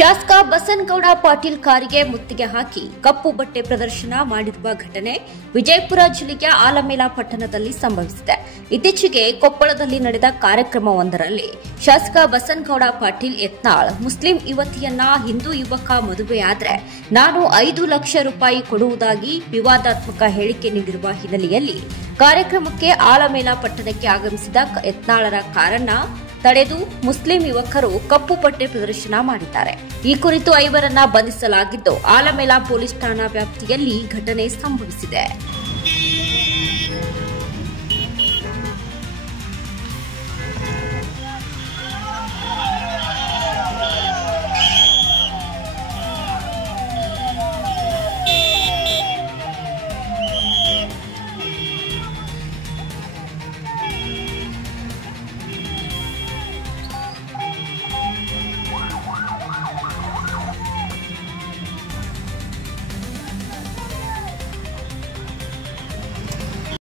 ಶಾಸಕ ಬಸನಗೌಡ ಪಾಟೀಲ್ ಕಾರಿಗೆ ಮುತ್ತಿಗೆ ಹಾಕಿ ಕಪ್ಪು ಬಟ್ಟೆ ಪ್ರದರ್ಶನ ಮಾಡಿರುವ ಘಟನೆ ವಿಜಯಪುರ ಜಿಲ್ಲೆಯ ಆಲಮೇಲ ಪಟ್ಟಣದಲ್ಲಿ ಸಂಭವಿಸಿದೆ. ಇತ್ತೀಚೆಗೆ ಕೊಪ್ಪಳದಲ್ಲಿ ನಡೆದ ಕಾರ್ಯಕ್ರಮವೊಂದರಲ್ಲಿ ಶಾಸಕ ಬಸನಗೌಡ ಪಾಟೀಲ್ ಯತ್ನಾಳ್ ಮುಸ್ಲಿಂ ಯುವತಿಯನ್ನ ಹಿಂದೂ ಯುವಕ ಮದುವೆಯಾದರೆ ನಾನು 5 ಲಕ್ಷ ರೂಪಾಯಿ ಕೊಡುವುದಾಗಿ ವಿವಾದಾತ್ಮಕ ಹೇಳಿಕೆ ನೀಡಿರುವ ಹಿನ್ನೆಲೆಯಲ್ಲಿ ಕಾರ್ಯಕ್ರಮಕ್ಕೆ ಆಲಮೇಲ ಪಟ್ಟಣಕ್ಕೆ ಆಗಮಿಸಿದ ಯತ್ನಾಳರ ಕಾರನ್ನ ತಡೆದು ಮುಸ್ಲಿಂ ಯುವಕರು ಕಪ್ಪು ಬಟ್ಟೆ ಪ್ರದರ್ಶನ ಮಾಡಿದ್ದಾರೆ. ಈ ಕುರಿತು 5ರನ್ನ ಬಂಧಿಸಲಾಗಿದ್ದು ಆಲಮೇಲ ಪೊಲೀಸ್ ಠಾಣಾ ವ್ಯಾಪ್ತಿಯಲ್ಲಿ ಘಟನೆ ಸಂಭವಿಸಿದೆ.